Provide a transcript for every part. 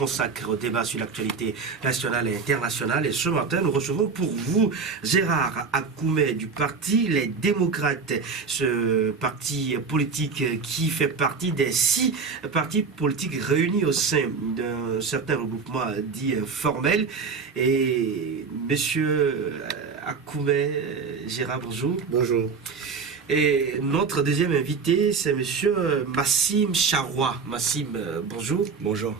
consacre au débat sur l'actualité nationale et internationale. Et ce matin, nous recevons pour vous Gérard Akoumé du parti Les Démocrates. Ce parti politique qui fait partie des 6 partis politiques réunis au sein d'un certain regroupement dit formel. Et monsieur Akoumé, Gérard, bonjour. Bonjour. Et notre deuxième invité, c'est monsieur Massim Charoua. Massim, bonjour. Bonjour.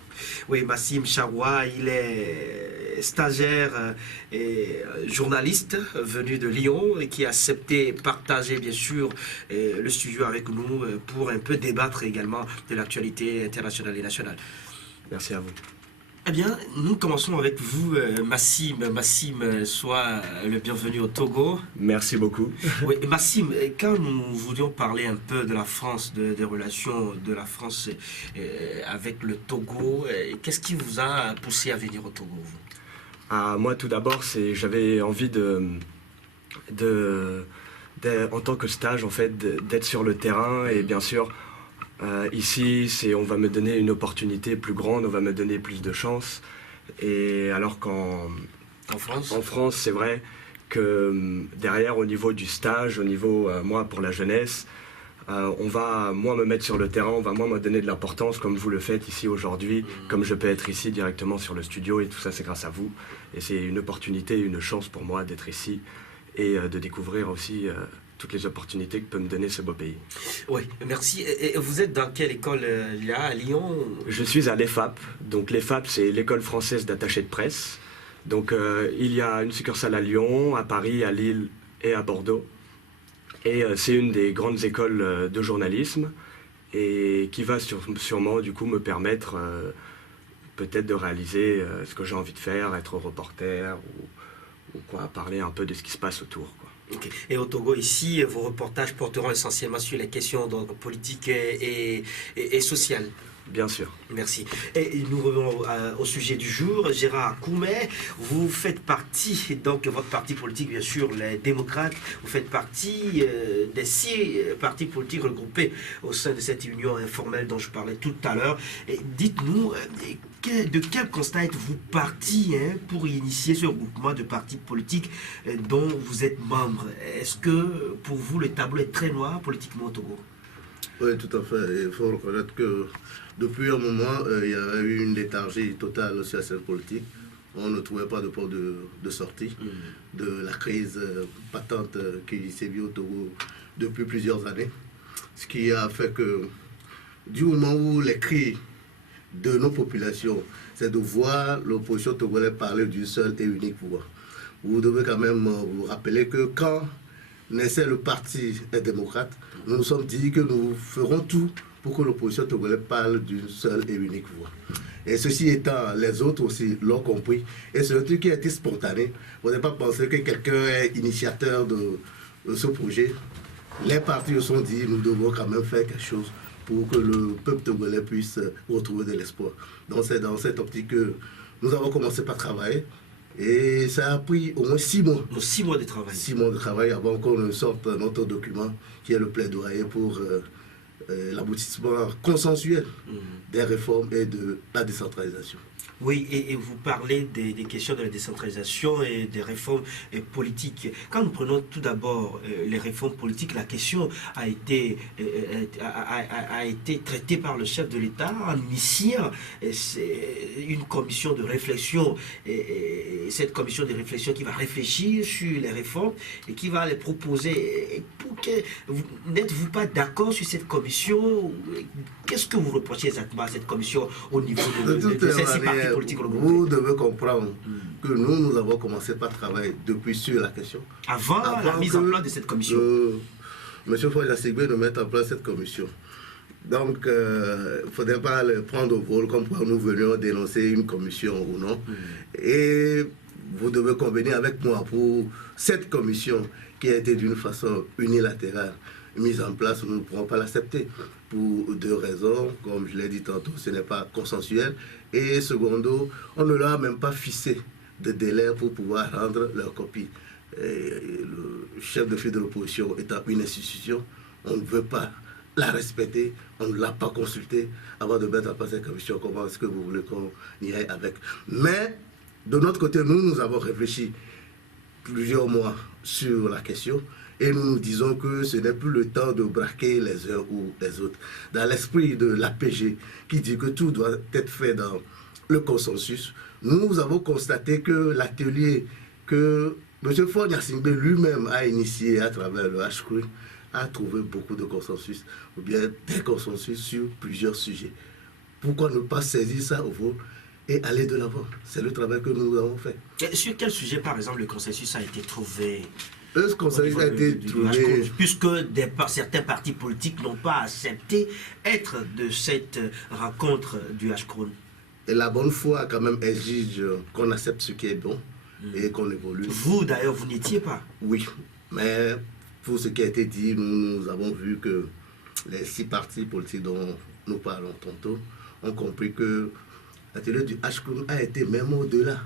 Oui, Massim Charoua, il est stagiaire et journaliste venu de Lyon et qui a accepté partager bien sûr le studio avec nous pour un peu débattre également de l'actualité internationale et nationale. Merci à vous. Eh bien, nous commençons avec vous, Massim. Massim, sois le bienvenu au Togo. Merci beaucoup. Oui, Massim, quand nous voulions parler un peu de la France, des relations de la France avec le Togo, qu'est-ce qui vous a poussé à venir au Togo, vous? Moi, tout d'abord, j'avais envie en tant que stage, en fait, d'être sur le terrain et bien sûr. Ici, on va me donner une opportunité plus grande, on va me donner plus de chance. Et alors qu'en France, c'est vrai que derrière, au niveau du stage, au niveau, moi, pour la jeunesse, on va moins me mettre sur le terrain, on va moins me donner de l'importance comme vous le faites ici aujourd'hui, comme je peux être ici directement sur le studio et tout ça, c'est grâce à vous. Et c'est une opportunité, une chance pour moi d'être ici et de découvrir aussi toutes les opportunités que peut me donner ce beau pays. Oui, merci. Et vous êtes dans quelle école là, à Lyon? Je suis à l'EFAP. Donc l'EFAP, c'est l'école française d'attaché de presse. Donc il y a une succursale à Lyon, à Paris, à Lille et à Bordeaux. Et c'est une des grandes écoles de journalisme et qui va sûrement du coup me permettre peut-être de réaliser ce que j'ai envie de faire, être reporter ou quoi, parler un peu de ce qui se passe autour, quoi. Okay. Et au Togo, ici, vos reportages porteront essentiellement sur les questions politiques et sociales. Bien sûr. Merci. Et nous revenons au sujet du jour. Gérard Akoumé, vous faites partie, donc votre parti politique, bien sûr, les Démocrates, vous faites partie des 6 partis politiques regroupés au sein de cette union informelle dont je parlais tout à l'heure. Dites-nous, de quel constat êtes-vous parti pour initier ce regroupement de partis politiques dont vous êtes membre? Est-ce que pour vous le tableau est très noir politiquement au Togo? Oui, tout à fait. Il faut reconnaître que depuis un moment, il y avait eu une léthargie totale sur la scène politique. On ne trouvait pas de port de sortie de la crise patente qui sévit au Togo depuis plusieurs années. Ce qui a fait que du moment où les cris de nos populations, c'est de voir l'opposition togolaise parler d'une seule et unique voix. Vous devez quand même vous rappeler que quand naissait le parti des démocrates, nous nous sommes dit que nous ferons tout pour que l'opposition togolaise parle d'une seule et unique voix. Et ceci étant, les autres aussi l'ont compris. Et c'est un truc qui a été spontané. Vous n'avez pas pensé que quelqu'un est initiateur de ce projet. Les partis se sont dit, nous devons quand même faire quelque chose pour que le peuple togolais puisse retrouver de l'espoir. Donc c'est dans cette optique que nous avons commencé par travailler. Et ça a pris au moins 6 mois. 6 mois de travail. 6 mois de travail avant qu'on ne sorte notre document qui est le plaidoyer pour l'aboutissement consensuel des réformes et de la décentralisation. Oui, et vous parlez des questions de la décentralisation et des réformes politiques. Quand nous prenons tout d'abord les réformes politiques, la question a été traitée par le chef de l'État en initiant une commission de réflexion. Et cette commission de réflexion qui va réfléchir sur les réformes et qui va les proposer. N'êtes-vous pas d'accord sur cette commission? Qu'est-ce que vous reprochez exactement à cette commission au niveau de ces 6 partis politiques? Vous devez comprendre que nous avons commencé par travailler depuis sur la question. Avant la mise en place de cette commission. Monsieur Foy a ségué de mettre en place cette commission. Donc, il ne faudrait pas le prendre au vol comme quoi nous venions dénoncer une commission ou non. Et vous devez convenir avec moi pour cette commission qui a été d'une façon unilatérale mise en place, nous ne pourrons pas l'accepter pour 2 raisons. Comme je l'ai dit tantôt, ce n'est pas consensuel. Et secondo, on ne leur a même pas fixé de délai pour pouvoir rendre leur copie. Et le chef de file de l'opposition étant une institution, on ne veut pas l'a respecté, on ne l'a pas consulté avant de mettre en place cette commission. Comment est-ce que vous voulez qu'on y aille avec? Mais de notre côté, nous avons réfléchi plusieurs mois sur la question et nous nous disons que ce n'est plus le temps de braquer les uns ou les autres. Dans l'esprit de l'APG qui dit que tout doit être fait dans le consensus, nous avons constaté que l'atelier que M. Faure-Gnassingbé lui-même a initié à travers le HCRU a trouvé beaucoup de consensus, ou bien des consensus sur plusieurs sujets. Pourquoi ne pas saisir ça au vol et aller de l'avant? C'est le travail que nous avons fait. Et sur quel sujet, par exemple, le consensus a été trouvé? Ce consensus a été trouvé... Puisque certains partis politiques n'ont pas accepté être de cette rencontre du HCRON. Et la bonne foi, quand même, exige qu'on accepte ce qui est bon et qu'on évolue. Vous, d'ailleurs, vous n'étiez pas? Oui, mais pour ce qui a été dit, nous avons vu que les 6 partis politiques dont nous parlons tantôt ont compris que l'atelier du HCRON a été même au-delà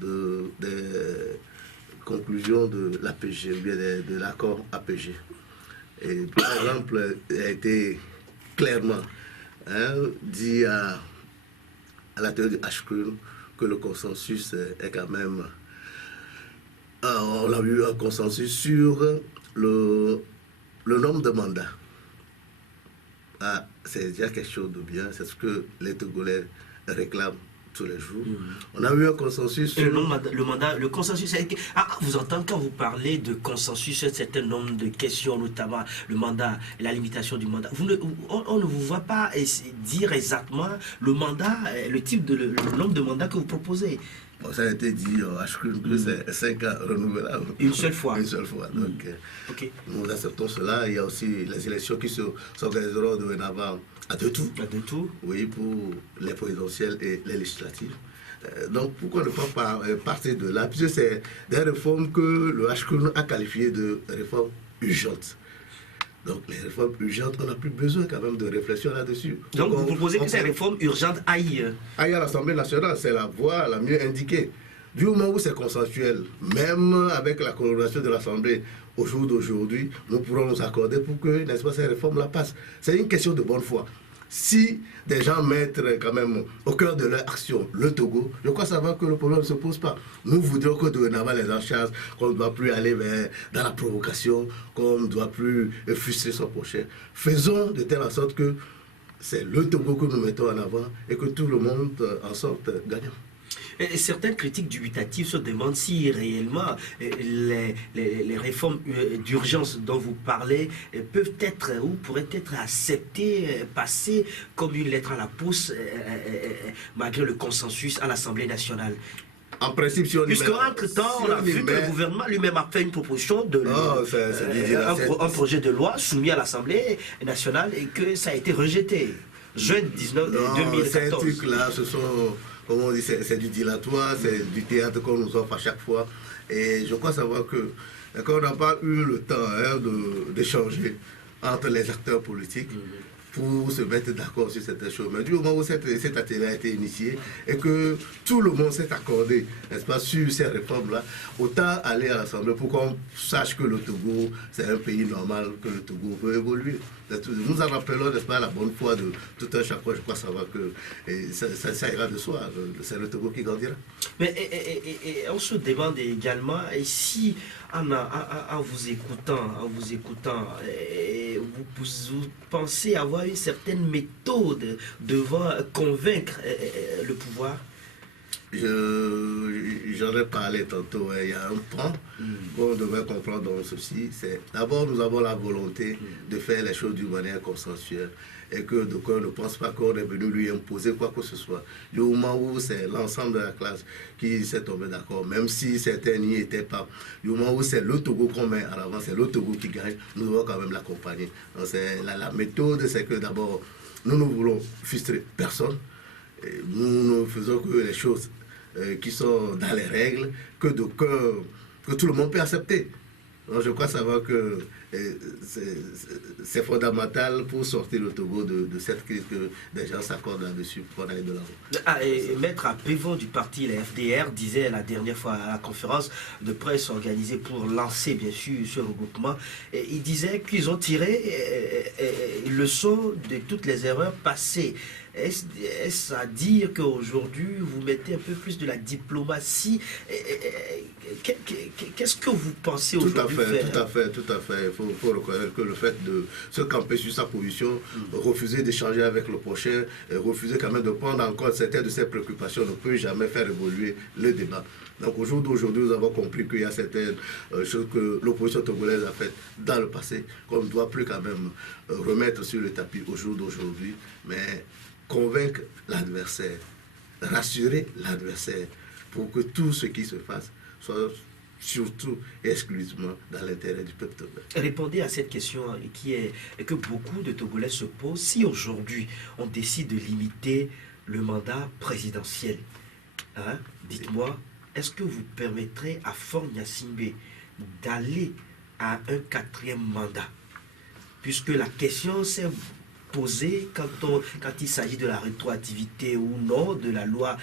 des conclusions de l'APG, ou bien de l'accord APG. Et par exemple, il a été clairement dit à l'atelier du HCRON que le consensus est quand même... on a eu un consensus sur le nombre de mandats. C'est déjà quelque chose de bien, c'est ce que les Togolais réclament tous les jours. On a eu un consensus sur... Le consensus... vous entendez quand vous parlez de consensus sur un certain nombre de questions, notamment le mandat, la limitation du mandat. On ne vous voit pas dire exactement le mandat, le nombre de mandats que vous proposez. Bon, ça a été dit que c'est 5 ans renouvelables. Une seule fois. Une seule fois. Donc, nous acceptons cela. Il y a aussi les élections qui s'organiseront dorénavant à 2 tours. À 2 tours. Oui, pour les présidentielles et les législatives. Donc, pourquoi ne pas partir de là? Puisque c'est des réformes que le HCRU a qualifiées de réformes urgentes. Donc, les réformes urgentes, on n'a plus besoin quand même de réflexion là-dessus. Donc, vous proposez que ces réformes urgentes aillent à l'Assemblée nationale, c'est la voie la mieux indiquée. Du moment où c'est consensuel, même avec la coloration de l'Assemblée, au jour d'aujourd'hui, nous pourrons nous accorder pour que, n'est-ce pas, ces réformes-là passent. C'est une question de bonne foi. Si des gens mettent quand même au cœur de leur action le Togo, je crois savoir que le problème ne se pose pas. Nous voudrions que dorénavant les en charge, qu'on ne doit plus aller dans la provocation, qu'on ne doit plus frustrer son prochain. Faisons de telle sorte que c'est le Togo que nous mettons en avant et que tout le monde en sorte gagnant. Et certains critiques dubitatifs se demandent si réellement les réformes d'urgence dont vous parlez peuvent être ou pourraient être acceptées, passées comme une lettre à la poste malgré le consensus à l'Assemblée nationale. En principe, si on puisque entre-temps, on a vu que le gouvernement lui-même a fait une proposition de un projet de loi soumis à l'Assemblée nationale et que ça a été rejeté. Juin 2014. Ces trucs-là, ce sont... Comme on dit, c'est du dilatoire, c'est du théâtre qu'on nous offre à chaque fois. Et je crois savoir que quand on n'a pas eu le temps d'échanger entre les acteurs politiques pour se mettre d'accord sur certaines choses. Mais du moment où cet atelier a été initié et que tout le monde s'est accordé, n'est-ce pas, sur ces réformes-là, autant aller à l'Assemblée pour qu'on sache que le Togo, c'est un pays normal, que le Togo peut évoluer. Nous en rappelons, n'est-ce pas, la bonne foi de tout un chacun. Je crois savoir que ça ira de soi. C'est le Togo qui grandira. Mais on se demande également si, en vous écoutant, vous pensez avoir une certaine méthode devant convaincre le pouvoir? J'en ai parlé tantôt. Il y a un point qu'on devrait comprendre dans ceci. C'est d'abord, nous avons la volonté de faire les choses d'une manière consensuelle et que d'aucuns ne pensent pas qu'on est venu lui imposer quoi que ce soit. Du moment où c'est l'ensemble de la classe qui s'est tombé d'accord, même si certains n'y étaient pas, du moment où c'est le Togo qu'on met en avant, c'est le Togo qui gagne, nous devons quand même l'accompagner. La méthode, c'est que d'abord, nous ne voulons frustrer personne. Nous ne faisons que les choses qui sont dans les règles, que tout le monde peut accepter. Donc, je crois savoir que c'est fondamental pour sortir le Togo de cette crise que des gens s'accordent là-dessus pour aller de l'avant. Ah, et Maître Apévo du parti, la FDR, disait la dernière fois à la conférence de presse organisée pour lancer bien sûr ce regroupement, et il disait qu'ils ont tiré leçon de toutes les erreurs passées. Est-ce à dire qu'aujourd'hui vous mettez un peu plus de la diplomatie? Qu'est-ce que vous pensez aujourd'hui faire? Tout à fait. Il faut reconnaître que le fait de se camper sur sa position, refuser d'échanger avec le prochain, refuser quand même de prendre en compte certaines de ses préoccupations ne peut jamais faire évoluer le débat. Donc au jour d'aujourd'hui, nous avons compris qu'il y a certaines choses que l'opposition togolaise a faites dans le passé, qu'on ne doit plus quand même remettre sur le tapis au jour d'aujourd'hui, mais convaincre l'adversaire, rassurer l'adversaire pour que tout ce qui se fasse soit surtout et exclusivement dans l'intérêt du peuple togolais. Répondez à cette question que beaucoup de Togolais se posent. Si aujourd'hui on décide de limiter le mandat présidentiel, hein, dites-moi, est-ce que vous permettrez à Faure Gnassingbé d'aller à un 4e mandat? Puisque la question s'est posée quand il s'agit de la rétroactivité ou non de la loi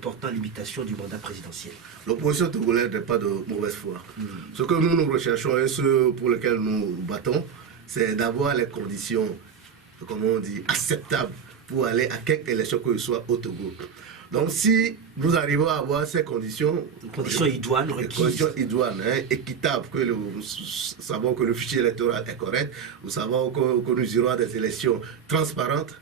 portant limitation du mandat présidentiel. L'opposition togolaise n'est pas de mauvaise foi. Ce que nous recherchons et ce pour lequel nous battons, c'est d'avoir les conditions, comment on dit, acceptables pour aller à quelque élection que ce soit au Togo. Donc si nous arrivons à avoir ces conditions, idoines requises, équitables, que nous savons que le fichier électoral est correct, nous savons que nous irons à des élections transparentes,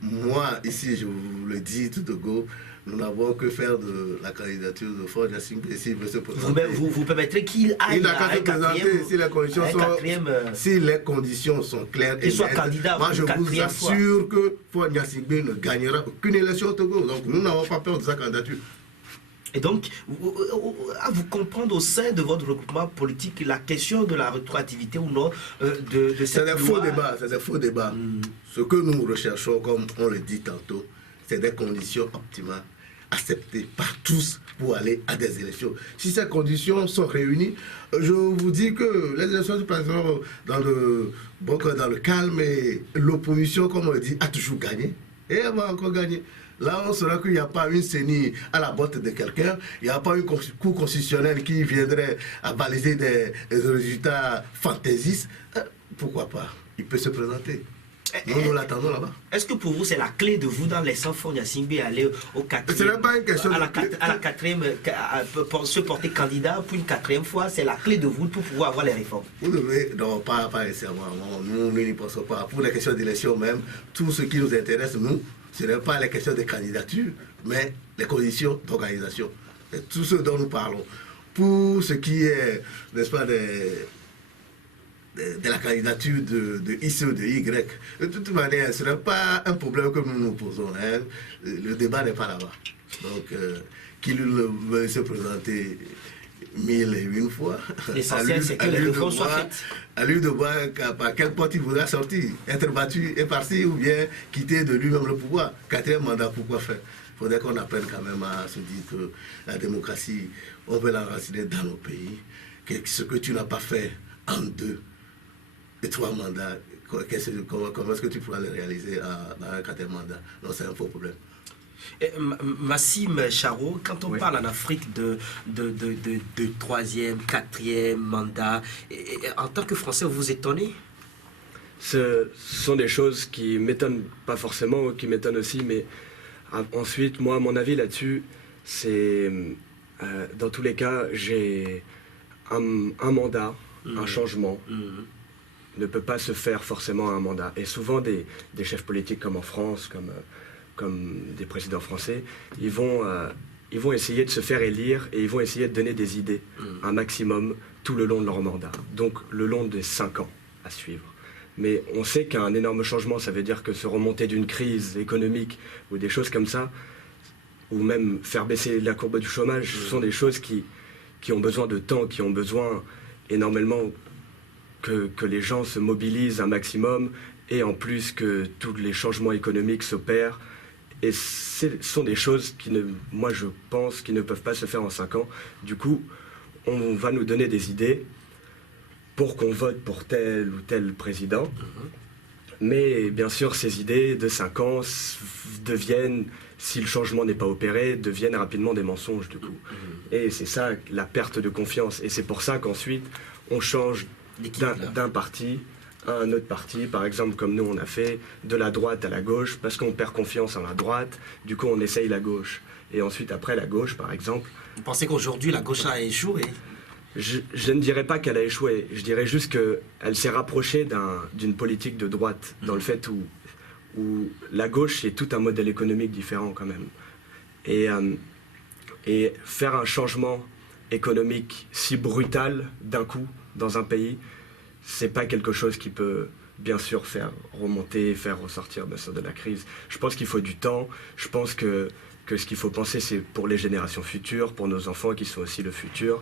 moi ici je vous le dis tout de go, nous n'avons que faire de la candidature de Faure Gnassingbé s'il veut se présenter. Vous permettrez qu'il aille il a qu'à se présenter si les conditions sont claires et soit candidat. Moi je vous assure que Faure Gnassingbé ne gagnera aucune élection au Togo. Donc nous n'avons pas peur de sa candidature. Et donc, à vous comprendre au sein de votre regroupement politique, la question de la rétroactivité ou non de cette loi... C'est des faux débats. Ce que nous recherchons, comme on le dit tantôt, c'est des conditions optimales acceptées par tous pour aller à des élections. Si ces conditions sont réunies, je vous dis que les élections se passeront dans le calme et l'opposition, comme on le dit, a toujours gagné et elle va encore gagner. Là, on saura qu'il n'y a pas une CENI à la botte de quelqu'un, il n'y a pas une cour constitutionnelle qui viendrait à baliser des résultats fantaisistes. Pourquoi pas? Il peut se présenter. Nous l'attendons là-bas. Est-ce que pour vous, c'est la clé de vous, dans les sans Faure Gnassingbé, aller au 4e, ce n'est pas une question à la 4e, se porter candidat pour une 4e fois, c'est la clé de vous pour pouvoir avoir les réformes? Vous devez, non, pas nécessairement. Nous n'y pensons pas. Pour les questions d'élection même, tout ce qui nous intéresse, nous, ce n'est pas les questions de candidature, mais les conditions d'organisation. C'est tout ce dont nous parlons. Pour ce qui est, n'est-ce pas, de la candidature de X ou de Y, de toute manière, ce n'est pas un problème que nous nous posons. Hein. Le débat n'est pas là-bas. Donc, qu'il veut se présenter 1001 fois. L'essentiel, c'est que les réformes soient faites. À lui de voir par quelle porte il voudra sortir, être battu et parti ou bien quitter de lui-même le pouvoir. 4e mandat, pourquoi faire? Il faudrait qu'on apprenne quand même à se dire que la démocratie, on veut l'enraciner dans nos pays. Que ce que tu n'as pas fait en 2 et 3 mandats, comment est-ce que tu pourras le réaliser dans un 4e mandat? Non, c'est un faux problème. Massim Charo, quand on parle en Afrique de 3e, 4e mandat, en tant que Français, vous vous étonnez? Ce sont des choses qui m'étonnent pas forcément, qui m'étonnent aussi, mais ensuite, moi, mon avis là-dessus, c'est, dans tous les cas, j'ai un mandat, un changement, ne peut pas se faire forcément à un mandat. Et souvent, des chefs politiques comme en France, comme des présidents français, ils vont essayer de se faire élire et ils vont essayer de donner des idées, un maximum, tout le long de leur mandat. Donc, le long des 5 ans à suivre. Mais on sait qu'un énorme changement, ça veut dire que se remonter d'une crise économique ou des choses comme ça, ou même faire baisser la courbe du chômage, ce sont des choses qui ont besoin de temps, qui ont besoin énormément que les gens se mobilisent un maximum, et en plus que tous les changements économiques s'opèrent. Et ce sont des choses moi je pense, qui ne peuvent pas se faire en 5 ans. Du coup, on va nous donner des idées, pour qu'on vote pour tel ou tel président. Mais bien sûr, ces idées de 5 ans deviennent, si le changement n'est pas opéré, deviennent rapidement des mensonges du coup. Et c'est ça, la perte de confiance. Et c'est pour ça qu'ensuite, on change d'un parti à un autre parti, par exemple comme nous on a fait, de la droite à la gauche, parce qu'on perd confiance en la droite, du coup on essaye la gauche. Et ensuite après la gauche par exemple... Vous pensez qu'aujourd'hui la gauche a échoué? Je ne dirais pas qu'elle a échoué, je dirais juste qu'elle s'est rapprochée d'une politique de droite, dans le fait où la gauche est tout un modèle économique différent quand même. Et faire un changement économique si brutal d'un coup dans un pays, c'est pas quelque chose qui peut bien sûr faire remonter, faire ressortir bien sûr de la crise. Je pense qu'il faut du temps, je pense que ce qu'il faut penser c'est pour les générations futures, pour nos enfants qui sont aussi le futur,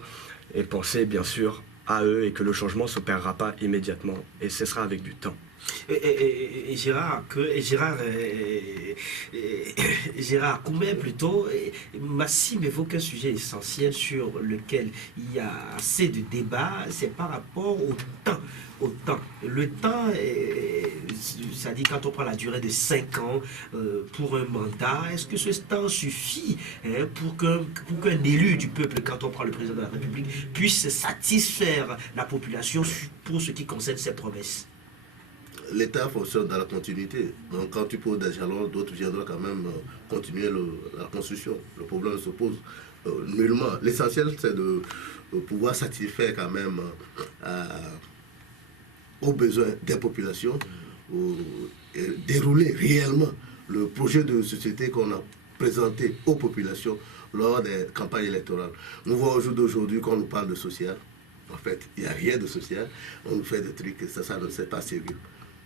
et penser bien sûr à eux et que le changement ne s'opérera pas immédiatement et ce sera avec du temps. Gérard Koumé plutôt, Massim évoque un sujet essentiel sur lequel il y a assez de débats, c'est par rapport au temps. Le temps, ça dit quand on prend la durée de 5 ans pour un mandat, est-ce que ce temps suffit pour qu'un élu du peuple, quand on prend le président de la République, puisse satisfaire la population pour ce qui concerne ses promesses? L'État fonctionne dans la continuité. Donc quand tu poses des jalons, d'autres viendront quand même continuer la construction. Le problème se pose nullement. L'essentiel, c'est de pouvoir satisfaire quand même aux besoins des populations, et dérouler réellement le projet de société qu'on a présenté aux populations lors des campagnes électorales. Nous voyons au jour d'aujourd'hui qu'on nous parle de social. En fait, il n'y a rien de social. On nous fait des trucs, ça ne c'est pas sérieux.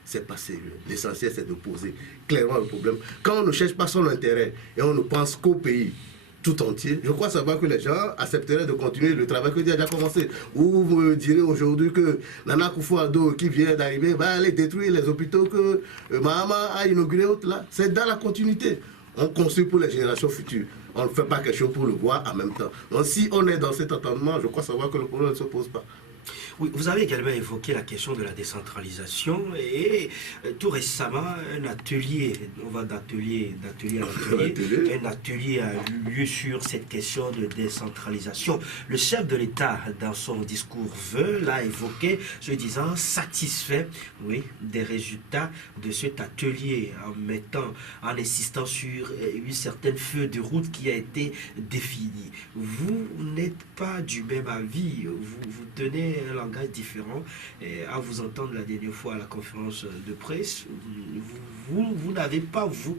C'est pas sérieux. L'essentiel, c'est de poser clairement le problème. Quand on ne cherche pas son intérêt et on ne pense qu'au pays tout entier, je crois savoir que les gens accepteraient de continuer le travail que Dieu a déjà commencé. Ou vous me direz aujourd'hui que Nana Akufo-Addo, qui vient d'arriver, va aller détruire les hôpitaux que Mahama a inaugurés. C'est dans la continuité. On construit pour les générations futures. On ne fait pas quelque chose pour le voir en même temps. Donc si on est dans cet entendement, je crois savoir que le problème ne se pose pas. Oui, vous avez également évoqué la question de la décentralisation et tout récemment, un atelier, on va d'atelier à atelier, un atelier a eu lieu sur cette question de décentralisation. Le chef de l'État, dans son discours l'a évoqué, se disant satisfait, oui, des résultats de cet atelier, en insistant sur une certaine feuille de route qui a été définie. Vous n'êtes pas du même avis, vous tenez un langage différent. À vous entendre la dernière fois à la conférence de presse, vous n'avez pas, vous,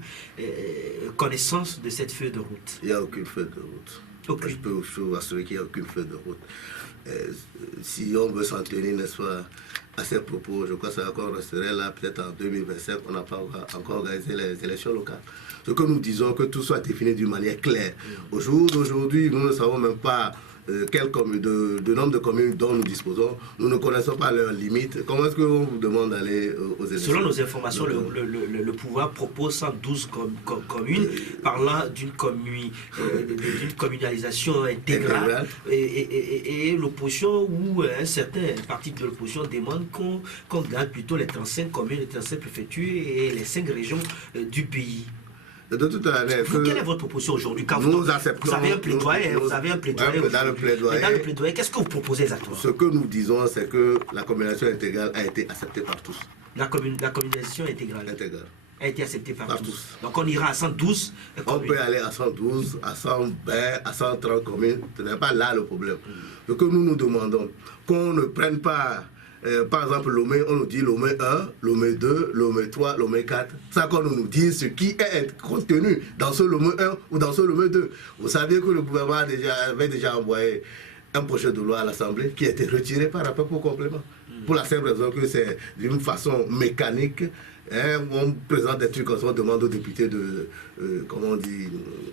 connaissance de cette feuille de route. Il n'y a aucune feuille de route. Okay. Je peux vous assurer qu'il n'y a aucune feuille de route. Si on veut s'en tenir, n'est-ce pas, à ces propos, je crois que ça encore resterait là, peut-être en 2025, on n'a pas encore organisé les élections locales. Ce que nous disons, que tout soit défini d'une manière claire. Au jour d'aujourd'hui, nous ne savons même pas de nombre de communes dont nous disposons. Nous ne connaissons pas leurs limites. Comment est-ce qu'on vous demande d'aller aux élections? Selon nos informations, le pouvoir propose 112 communes, parlant d'une communalisation intégrale. Et l'opposition, ou un certain parti de l'opposition demande qu'on garde plutôt les 35 communes, les 35 préfectures et les 5 régions du pays. De toute manière, quelle est votre proposition aujourd'hui? Quand vous avez un plaidoyer, dans le plaidoyer, qu'est-ce que vous proposez exactement? Ce que nous disons, c'est que la communalisation intégrale a été acceptée par tous. La communalisation intégrale a été acceptée par tous. Donc on ira à 112 communes. On peut aller à 112, à 120, à 130 communes. Ce n'est pas là le problème. Ce que nous demandons, qu'on ne prenne pas... par exemple, Lomé, on nous dit Lomé 1, Lomé 2, Lomé 3, Lomé 4. Ça qu'on nous dit ce qui est contenu dans ce Lomé 1 ou dans ce Lomé 2. Vous savez que le gouvernement avait déjà envoyé un projet de loi à l'Assemblée qui a été retiré par rapport au complément. Pour la simple raison que c'est d'une façon mécanique. On présente des trucs comme ça, on demande aux députés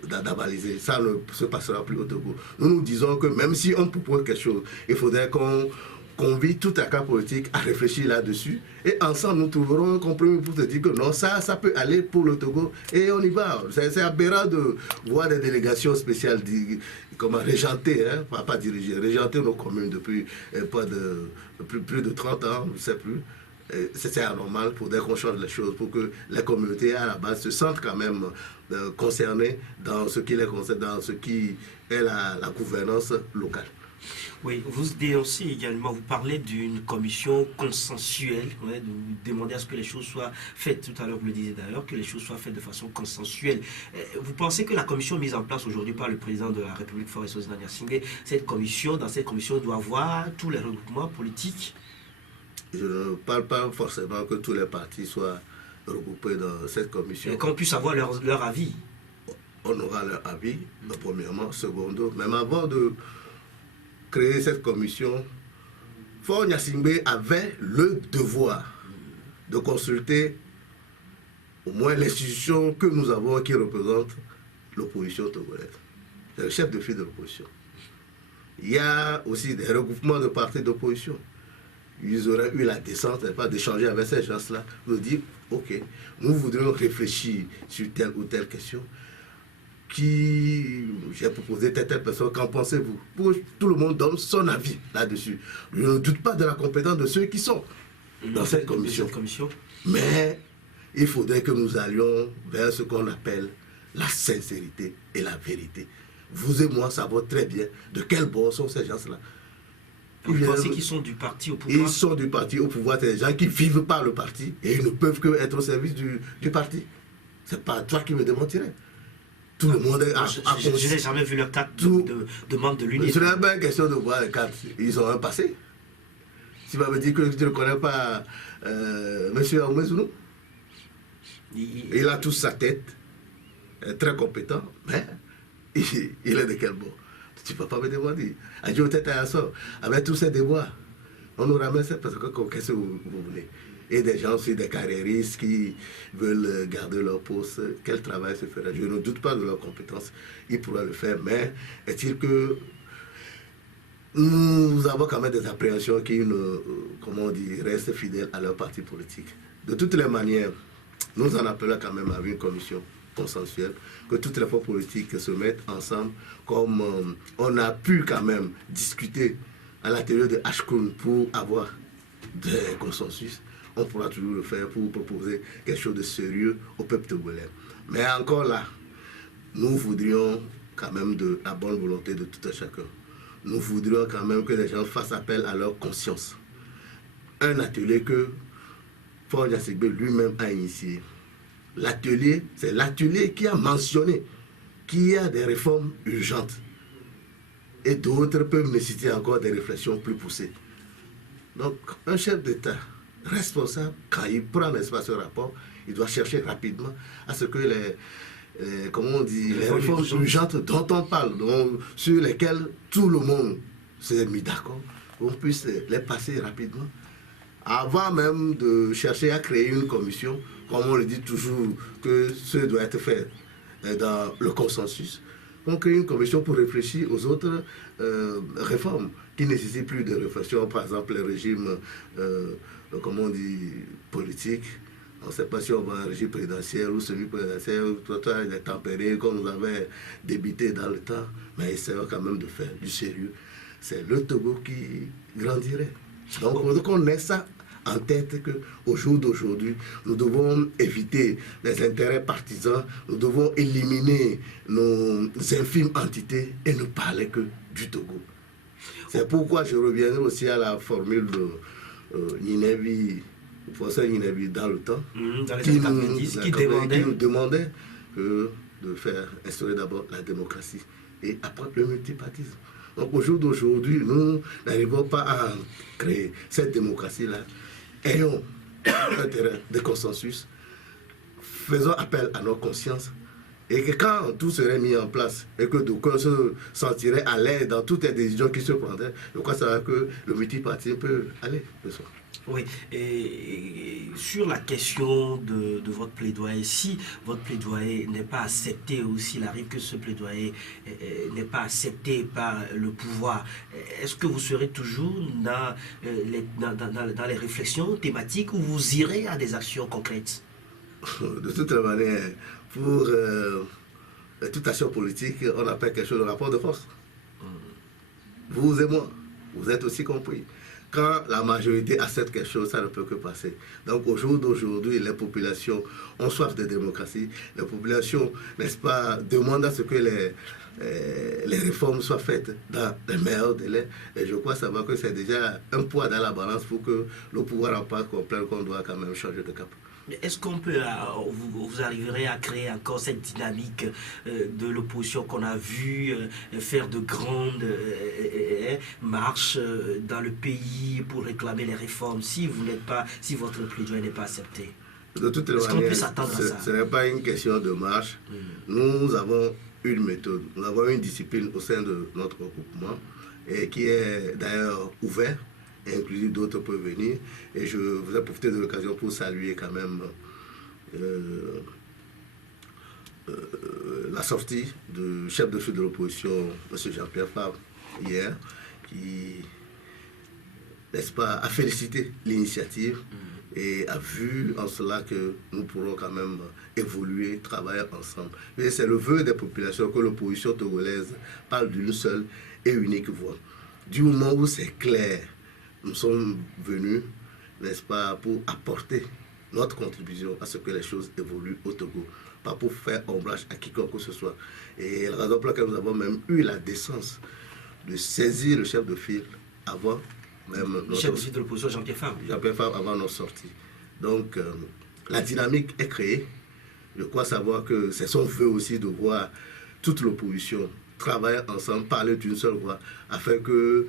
d'avaliser. Ça ne se passera plus au Togo. Nous disons que même si on propose quelque chose, il faudrait qu'on convie tout acteur politique à réfléchir là-dessus. Et ensemble, nous trouverons un compromis pour te dire que non, ça peut aller pour le Togo. Et on y va. C'est aberrant de voir des délégations spéciales comment régenter, hein, pas diriger, régenter nos communes depuis plus de 30 ans, je ne sais plus. C'est anormal pour qu'on change les choses, pour que les communautés à la base se sentent quand même concernées dans ce qui les concerne, dans ce qui est la gouvernance locale. Oui, vous dénoncez également, vous parlez d'une commission consensuelle, ouais, vous demandez à ce que les choses soient faites, tout à l'heure vous le disiez d'ailleurs, que les choses soient faites de façon consensuelle. Vous pensez que la commission mise en place aujourd'hui par le président de la République, Faure Gnassingbé, dans cette commission doit avoir tous les regroupements politiques? Je ne parle pas forcément que tous les partis soient regroupés dans cette commission. Et qu'on puisse avoir leur avis. On aura leur avis, premièrement. Secondo, même avant de créer cette commission, Faure Gnassingbé avait le devoir de consulter au moins l'institution que nous avons qui représente l'opposition togolaise. C'est le chef de file de l'opposition. Il y a aussi des regroupements de partis d'opposition. Ils auraient eu la décence, pas d'échanger avec ces gens-là, de dire, ok, nous voudrions réfléchir sur telle ou telle question. J'ai proposé telle personne, qu'en pensez-vous? Pour que tout le monde donne son avis là-dessus. Je ne doute pas de la compétence de ceux qui sont dans cette commission. Mais il faudrait que nous allions vers ce qu'on appelle la sincérité et la vérité. Vous et moi savons très bien de quel bord sont ces gens-là. Vous pensez qu'ils sont du parti au pouvoir? Ils sont du parti au pouvoir, c'est des gens qui vivent par le parti et ils ne peuvent que être au service du parti. C'est pas toi qui me démentirais. Tout le monde est je n'ai jamais vu leur carte de membre de l'UNIT. Ce n'est pas une question de voir les cartes. Ils ont un passé. Tu vas me dire que tu ne connais pas M. Aoumezounou. Il a toute sa tête, très compétent, mais il est de quel bord? Tu ne peux pas me demander. Adieu tête à sort. Avec tous ces devoirs, on nous ramène ça parce que qu'est-ce que vous voulez? Et des gens aussi, des carriéristes qui veulent garder leur poste, quel travail se fera? Je ne doute pas de leurs compétences, ils pourraient le faire, mais est-il que nous avons quand même des appréhensions qui restent fidèles à leur parti politique. De toutes les manières, nous en appelons quand même à une commission consensuelle, que toutes les forces politiques se mettent ensemble, comme on a pu quand même discuter à l'intérieur de Ashkun pour avoir des consensus. On pourra toujours le faire pour proposer quelque chose de sérieux au peuple togolais. Mais encore là, nous voudrions quand même de la bonne volonté de tout un chacun. Nous voudrions quand même que les gens fassent appel à leur conscience. Un atelier que Faure Gnassingbé lui-même a initié. L'atelier, c'est l'atelier qui a mentionné qu'il y a des réformes urgentes. Et d'autres peuvent nécessiter encore des réflexions plus poussées. Donc, un chef d'État responsable, quand il prend l'espace de rapport, il doit chercher rapidement à ce que les réformes urgentes dont on parle, sur lesquelles tout le monde s'est mis d'accord, on puisse les passer rapidement. Avant même de chercher à créer une commission, comme on le dit toujours, que ce doit être fait dans le consensus, on crée une commission pour réfléchir aux autres réformes qui nécessitent plus de réflexion, par exemple les régimes, politiques. On ne sait pas si on va un régime présidentiel ou semi-présidentiel, il est tempéré, comme vous avez débité dans le temps, mais essayons quand même de faire du sérieux. C'est le Togo qui grandirait. Donc on ait ça en tête qu'au jour d'aujourd'hui, nous devons éviter les intérêts partisans, nous devons éliminer nos infimes entités et ne parler que du Togo. C'est pourquoi je reviendrai aussi à la formule de Ninevi, le professeur Ninevi dans le temps, qui nous demandait de faire instaurer d'abord la démocratie et après le multipartisme. Donc au jour d'aujourd'hui, nous n'arrivons pas à créer cette démocratie-là. Ayons un terrain de consensus, faisons appel à nos consciences Et que quand tout serait mis en place et que d'aucuns se sentiraient à l'aise dans toutes les décisions qui se prendraient, je crois que le multipartisme peut aller de soi. Oui, et sur la question de votre plaidoyer, si votre plaidoyer n'est pas accepté ou s'il arrive que ce plaidoyer n'est pas accepté par le pouvoir, est-ce que vous serez toujours dans les réflexions thématiques ou vous irez à des actions concrètes? De toute manière, pour toute action politique, on appelle quelque chose de rapport de force. Vous et moi, vous êtes aussi compris. Quand la majorité accepte quelque chose, ça ne peut que passer. Donc au jour d'aujourd'hui, les populations ont soif de démocratie. Les populations, n'est-ce pas, demandent à ce que les réformes soient faites dans les meilleurs délais. Et je crois savoir que c'est déjà un poids dans la balance pour que le pouvoir en part comprenne qu'on doit quand même changer de cap. Est-ce qu'on peut, vous arriverez à créer encore cette dynamique de l'opposition qu'on a vu faire de grandes marches dans le pays pour réclamer les réformes si votre plaidoyer n'est pas accepté? De toute manière, est-ce qu'on peut s'attendre à ça? Ce n'est pas une question de marche. Nous avons une méthode, nous avons une discipline au sein de notre regroupement et qui est d'ailleurs ouverte. Et inclusif, d'autres peuvent venir. Et je voudrais profiter de l'occasion pour saluer quand même la sortie du chef de file de l'opposition, M. Jean-Pierre Favre, hier, qui, n'est-ce pas, a félicité l'initiative et a vu en cela que nous pourrons quand même évoluer, travailler ensemble. Et c'est le vœu des populations que l'opposition togolaise parle d'une seule et unique voix. Du moment où c'est clair, nous sommes venus, n'est-ce pas, pour apporter notre contribution à ce que les choses évoluent au Togo, pas pour faire ombrage à quiconque que ce soit. Et la raison pour laquelle nous avons même eu la décence de saisir le chef de file avant même le chef de file de l'opposition, Jean-Pierre Favre. Jean-Pierre Favre avant notre sortie. Donc, la dynamique est créée. Je crois savoir que c'est son vœu aussi de voir toute l'opposition travailler ensemble, parler d'une seule voix, afin que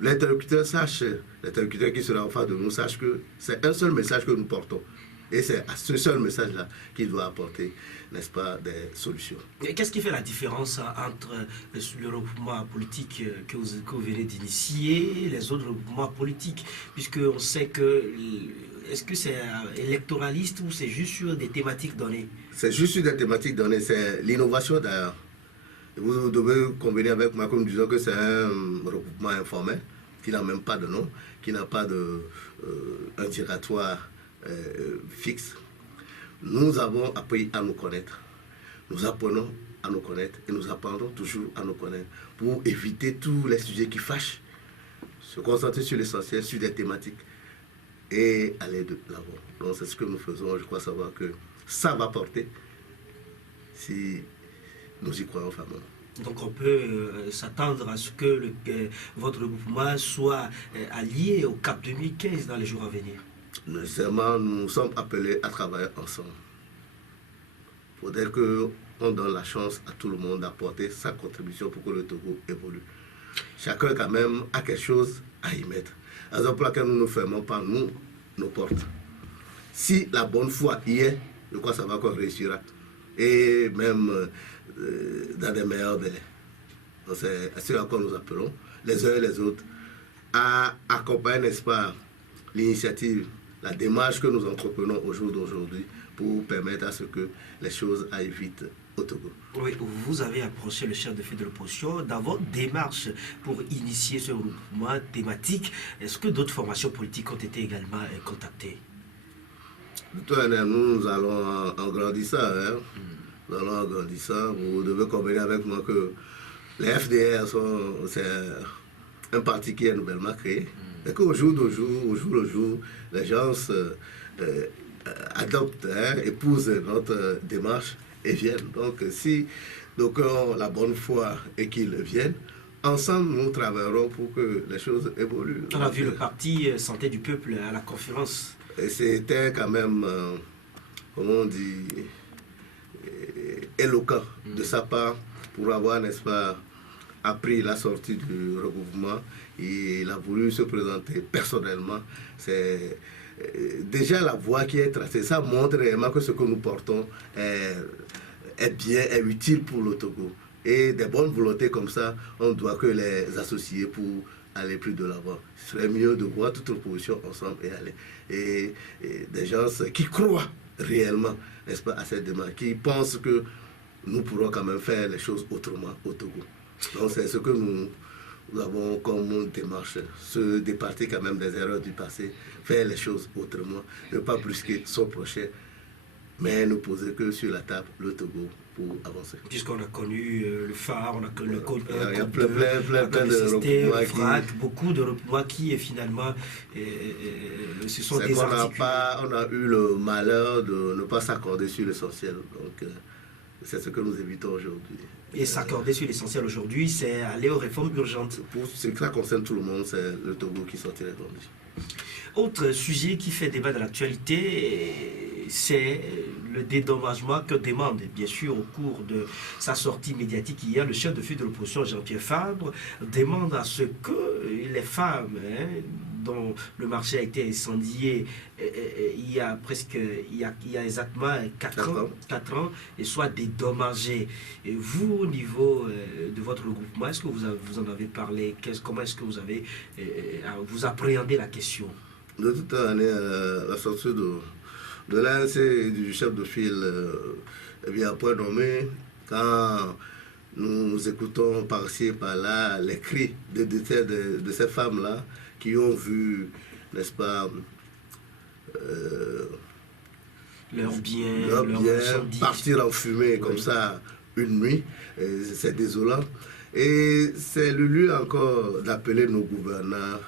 l'interlocuteur sache, l'interlocuteur qui sera en face de nous sache que c'est un seul message que nous portons. Et c'est à ce seul message-là qu'il doit apporter, n'est-ce pas, des solutions. Et qu'est-ce qui fait la différence entre le regroupement politique que vous venez d'initier et les autres regroupements politiques? Puisqu'on sait que, est-ce que c'est électoraliste ou c'est juste sur des thématiques données? C'est juste sur des thématiques données, c'est l'innovation d'ailleurs. Vous devez convenir avec moi comme disant que c'est un regroupement informel qui n'a même pas de nom, qui n'a pas un directoire fixe. Nous avons appris à nous connaître. Nous apprenons à nous connaître et nous apprendrons toujours à nous connaître pour éviter tous les sujets qui fâchent, se concentrer sur l'essentiel, sur des thématiques et aller de l'avant. Donc c'est ce que nous faisons. Je crois savoir que ça va porter si nous y croyons fermement. Donc on peut s'attendre à ce que votre regroupement soit allié au CAP 2015 dans les jours à venir. Nécessairement, nous sommes appelés à travailler ensemble. Il faudrait qu'on donne la chance à tout le monde d'apporter sa contribution pour que le Togo évolue. Chacun quand même a quelque chose à y mettre. La raison pour laquelle nous ne fermons pas nos portes. Si la bonne foi y est, je crois savoir qu'on réussira. Et même dans des meilleurs délais. Donc c'est à ce à quoi nous appelons, les uns et les autres, à accompagner, n'est-ce pas, l'initiative, la démarche que nous entreprenons au jour d'aujourd'hui pour permettre à ce que les choses aillent vite au Togo. Oui, vous avez approché le chef de file de l'opposition dans votre démarche pour initier ce mouvement thématique. Est-ce que d'autres formations politiques ont été également contactées? Nous allons en grandissant. Nous allons en grandissant. Vous devez convenir avec moi que les FDR c'est un parti qui est nouvellement créé. Et qu'au jour le jour, les gens adoptent, épousent notre démarche et viennent. Donc si donc ont la bonne foi et qu'ils viennent, ensemble nous travaillerons pour que les choses évoluent. On a vu le parti Santé du Peuple à la conférence. Et c'était quand même, comment on dit, éloquent de sa part pour avoir, n'est-ce pas, appris la sortie du regroupement. Et il a voulu se présenter personnellement. C'est déjà la voie qui est tracée. Ça montre réellement que ce que nous portons est est bien, est utile pour le Togo. Et des bonnes volontés comme ça, on ne doit que les associer pour aller plus de l'avant. Ce serait mieux de voir toute l'opposition ensemble et aller. Et des gens qui croient réellement, n'est-ce pas, à cette démarche, qui pensent que nous pourrons quand même faire les choses autrement au Togo. Donc c'est ce que nous avons comme démarche, se départir quand même des erreurs du passé, faire les choses autrement, ne pas brusquer son prochain, mais ne poser que sur la table le Togo pour avancer. Puisqu'on a connu le phare, on a connu le code 1, il y a plein de regroupements beaucoup de regroupements qui finalement se sont désarticulés. On a eu le malheur de ne pas s'accorder sur l'essentiel. Donc c'est ce que nous évitons aujourd'hui. Et s'accorder sur l'essentiel aujourd'hui, c'est aller aux réformes urgentes. Pour ce que ça concerne tout le monde, c'est le Togo qui sortirait grandi. Autre sujet qui fait débat dans l'actualité, c'est le dédommagement que demande, bien sûr, au cours de sa sortie médiatique hier, le chef de file de l'opposition, Jean-Pierre Fabre, demande à ce que les femmes, dont le marché a été incendié il y a exactement 4 ans, et soient dédommagées. Et vous, au niveau de votre regroupement, est-ce que vous en avez parlé? Comment est-ce que vous appréhendez la question? De toute année, la sortie de l'ANC et du chef de file, à point nommé, quand nous écoutons par-ci et par-là les cris de ces femmes-là qui ont vu, n'est-ce pas, leurs biens partir en fumée comme ça une nuit, c'est désolant. Et c'est le lieu encore d'appeler nos gouverneurs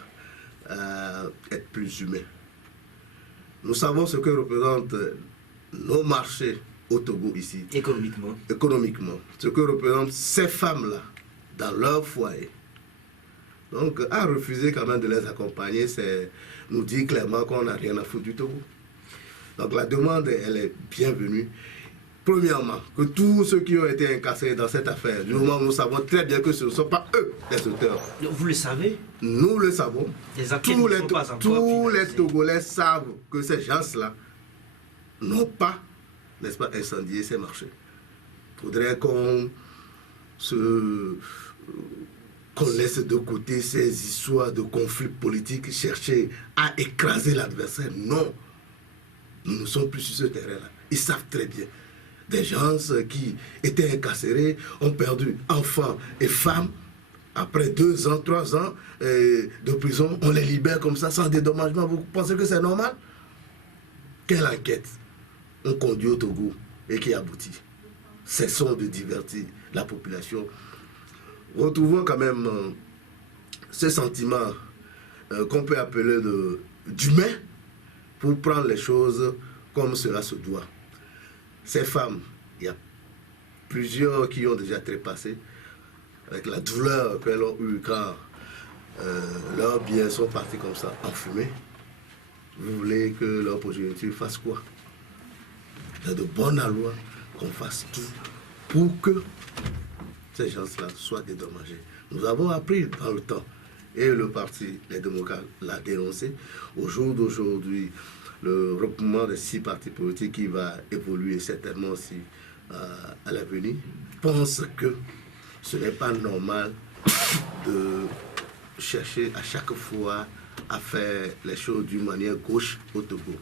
à être plus humains. Nous savons ce que représentent nos marchés au Togo ici. Économiquement. Ce que représentent ces femmes-là dans leur foyer. Donc, à refuser quand même de les accompagner, c'est nous dire clairement qu'on n'a rien à foutre du Togo. Donc, la demande, elle est bienvenue. Premièrement, que tous ceux qui ont été incarcérés dans cette affaire, du moment où nous savons très bien que ce ne sont pas eux les auteurs. Vous le savez? Nous le savons. Tous les Togolais savent que ces gens-là n'ont pas, n'est-ce pas, incendié ces marchés. Il faudrait qu'on laisse de côté ces histoires de conflits politiques, chercher à écraser l'adversaire. Non. Nous ne sommes plus sur ce terrain-là. Ils savent très bien. Des gens qui étaient incarcérés ont perdu enfants et femmes. Après 2 ans, 3 ans de prison, on les libère comme ça sans dédommagement. Vous pensez que c'est normal? Quelle enquête on conduit au Togo et qui aboutit? Cessons de divertir la population. Retrouvons quand même ce sentiment qu'on peut appeler d'humain pour prendre les choses comme cela se doit. Ces femmes, il y a plusieurs qui ont déjà trépassé avec la douleur qu'elles ont eue quand leurs biens sont partis comme ça, en fumée. Vous voulez que leur progéniture fasse quoi? Il y a de bonnes lois qu'on fasse tout pour que ces gens-là soient dédommagés. Nous avons appris dans le temps, et le parti, les démocrates, l'a dénoncé. Au jour d'aujourd'hui, le regroupement des 6 partis politiques qui va évoluer certainement aussi à l'avenir, pense que ce n'est pas normal de chercher à chaque fois à faire les choses d'une manière gauche au Togo.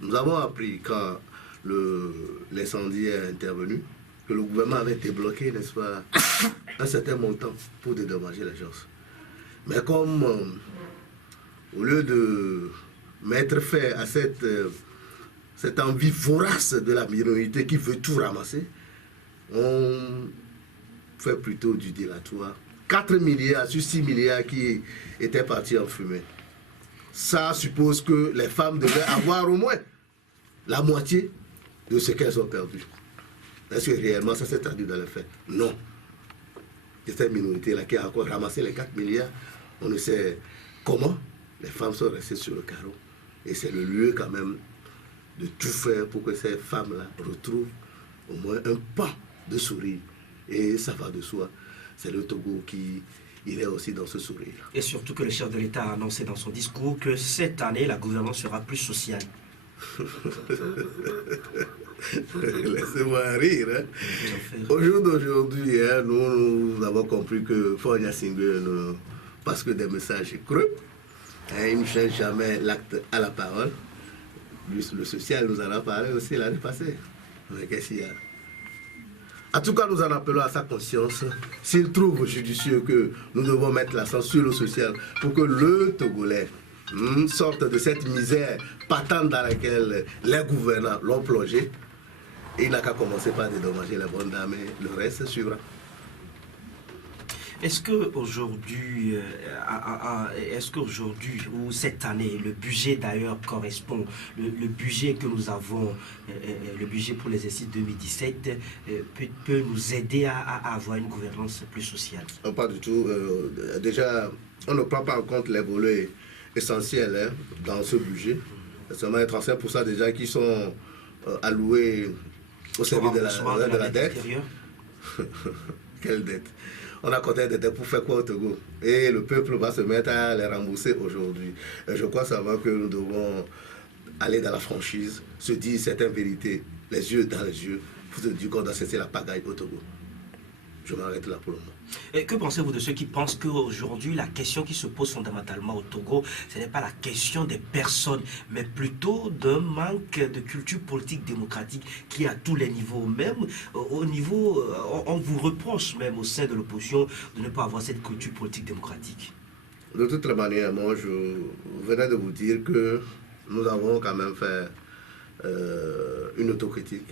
Nous avons appris quand l'incendie est intervenu que le gouvernement avait débloqué, n'est-ce pas, un certain montant pour dédommager les gens. Mais comme au lieu de mettre fin à cette envie vorace de la minorité qui veut tout ramasser, on fait plutôt du dilatoire. 4 milliards sur 6 milliards qui étaient partis en fumée. Ça suppose que les femmes devaient avoir au moins la moitié de ce qu'elles ont perdu. Est-ce que réellement ça s'est traduit dans les faits? Non. C'est cette minorité-là qui a encore ramassé les 4 milliards. On ne sait comment. Les femmes sont restées sur le carreau. Et c'est le lieu quand même de tout faire pour que ces femmes-là retrouvent au moins un pan de sourire. Et ça va de soi. C'est le Togo qui irait aussi dans ce sourire. Et surtout que le chef de l'État a annoncé dans son discours que cette année, la gouvernance sera plus sociale. Laissez-moi rire. Hein. Au jour d'aujourd'hui, hein, nous avons compris que Fonya Singh ne passe que des messages creux. Hein, il ne change jamais l'acte à la parole. Le social nous en a parlé aussi l'année passée. Mais qu'est-ce qu'il y a? En tout cas, nous en appelons à sa conscience. S'il trouve judicieux que nous devons mettre l'accent sur le social pour que le Togolais sorte de cette misère patente dans laquelle les gouvernants l'ont plongé, il n'a qu'à commencer par dédommager les bonnes dames et le reste suivra. Est-ce qu'aujourd'hui, ou cette année, le budget d'ailleurs correspond, le budget que nous avons, le budget pour l'exercice 2017, peut nous aider à avoir une gouvernance plus sociale? Pas du tout. Déjà, on ne prend pas en compte les volets essentiels hein, dans ce budget. Seulement 35% déjà qui sont alloués au service de la dette. Quelle dette? On a compté des dettes pour faire quoi au Togo? Et le peuple va se mettre à les rembourser aujourd'hui. Je crois savoir que nous devons aller dans la franchise, se dire certaines vérités, les yeux dans les yeux, pour se dire qu'on doit cesser la pagaille au Togo. Je m'arrête là pour le moment. Et que pensez-vous de ceux qui pensent qu'aujourd'hui, la question qui se pose fondamentalement au Togo, ce n'est pas la question des personnes, mais plutôt d'un manque de culture politique démocratique qui est à tous les niveaux, même au niveau, on vous reproche même au sein de l'opposition de ne pas avoir cette culture politique démocratique. De toute manière, moi, je venais de vous dire que nous avons quand même fait une autocritique.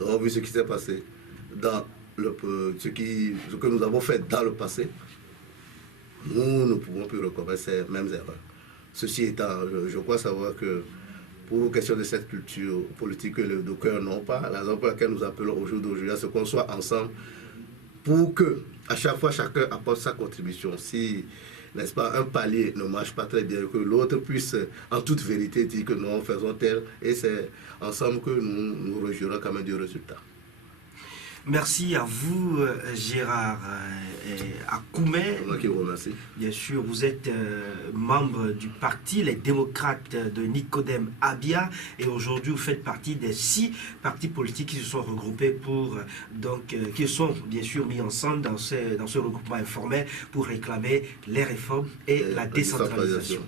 Nous avons vu ce qui s'est passé dans ce que nous avons fait dans le passé. Nous ne pouvons plus recommettre ces mêmes erreurs. Ceci étant, je crois savoir que pour question de cette culture politique que les d'aucuns n'ont pas, la raison pour laquelle nous appelons au jour d'aujourd'hui à ce qu'on soit ensemble pour que à chaque fois chacun apporte sa contribution. Si, n'est-ce pas, un palier ne marche pas très bien, que l'autre puisse en toute vérité dire que nous faisons tel, et c'est ensemble que nous réjouirons quand même du résultat. Merci à vous, Gérard Akoumé. C'est moi qui vous remercie. Bien sûr, vous êtes membre du parti Les Démocrates de Nicodème Abia et aujourd'hui vous faites partie des 6 partis politiques qui se sont regroupés pour, qui sont bien sûr mis ensemble dans ce regroupement informel pour réclamer les réformes et la décentralisation.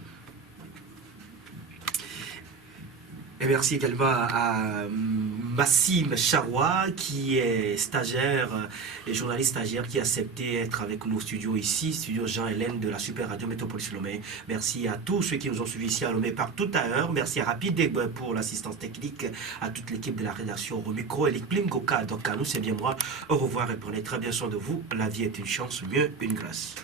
Et merci également à Massim Charoua, qui est stagiaire et journaliste stagiaire qui a accepté d'être avec nous au studio ici, studio Jean-Hélène de la Super Radio Métropolis Lomé. Merci à tous ceux qui nous ont suivis ici à Lomé partout ailleurs. Merci à Rapide pour l'assistance technique, à toute l'équipe de la rédaction au micro et l'Ikplim Goka. Donc à nous, c'est bien moi. Au revoir et prenez très bien soin de vous. La vie est une chance, mieux une grâce.